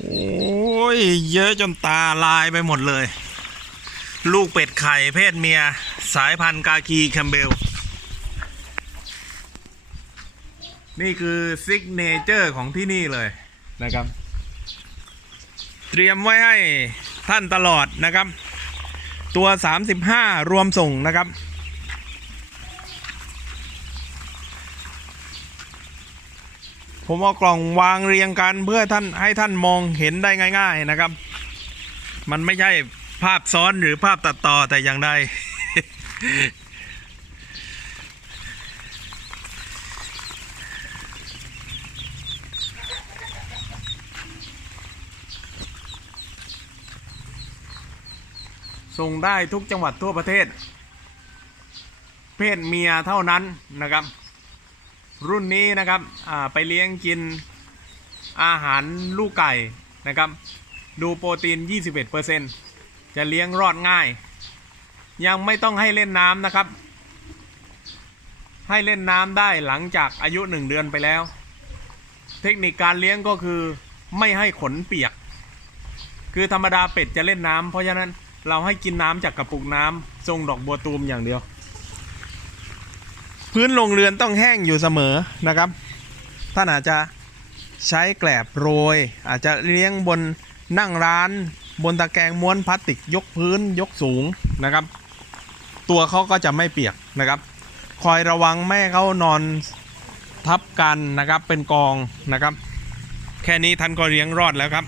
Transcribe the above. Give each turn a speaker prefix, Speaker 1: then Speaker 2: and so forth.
Speaker 1: โอ้ยเยอะจนตาลายไปหมดเลย ลูกเป็ดไข่เพศเมีย สายพันธุ์กากีแคมเบล นี่คือซิกเนเจอร์ของที่นี่เลยนะครับ เตรียมไว้ให้ท่านตลอดนะครับ ตัว 35 รวมส่งนะครับ ผมเอากล่องวางเรียงกันเพื่อท่านให้ท่านมองเห็นได้ง่าย ๆนะครับ มันไม่ใช่ภาพซ้อนหรือภาพตัดต่อแต่อย่างใดส่งได้ทุกจังหวัดทั่วประเทศ เพศเมียเท่านั้นนะครับ รุ่นนี้นะครับไปเลี้ยงกินอาหารลูกไก่นะครับ ดูโปรตีน 21%จะเลี้ยงรอดง่าย ยังไม่ต้องให้เล่นน้ำนะครับ ให้เล่นน้ำได้หลังจากอายุ 1 เดือนไปแล้ว เทคนิคการเลี้ยงก็คือไม่ให้ขนเปียก คือธรรมดาเป็ดจะเล่นน้ำเพราะฉะนั้นเราให้กินน้ำจากกระปุกน้ำทรงดอกบัวตูมอย่างเดียว พื้นโรงเรือนต้องแห้งอยู่เสมอนะครับ ท่านอาจจะใช้แกลบโรย อาจจะเลี้ยงบนนั่งร้าน บนตะแกรงม้วนพลาสติกยกพื้นยกสูงนะครับ ตัวเขาก็จะไม่เปียกนะครับ คอยระวังไม่ให้เขานอนทับกันนะครับเป็นกองนะครับ แค่นี้ท่านก็เลี้ยงรอดแล้วครับ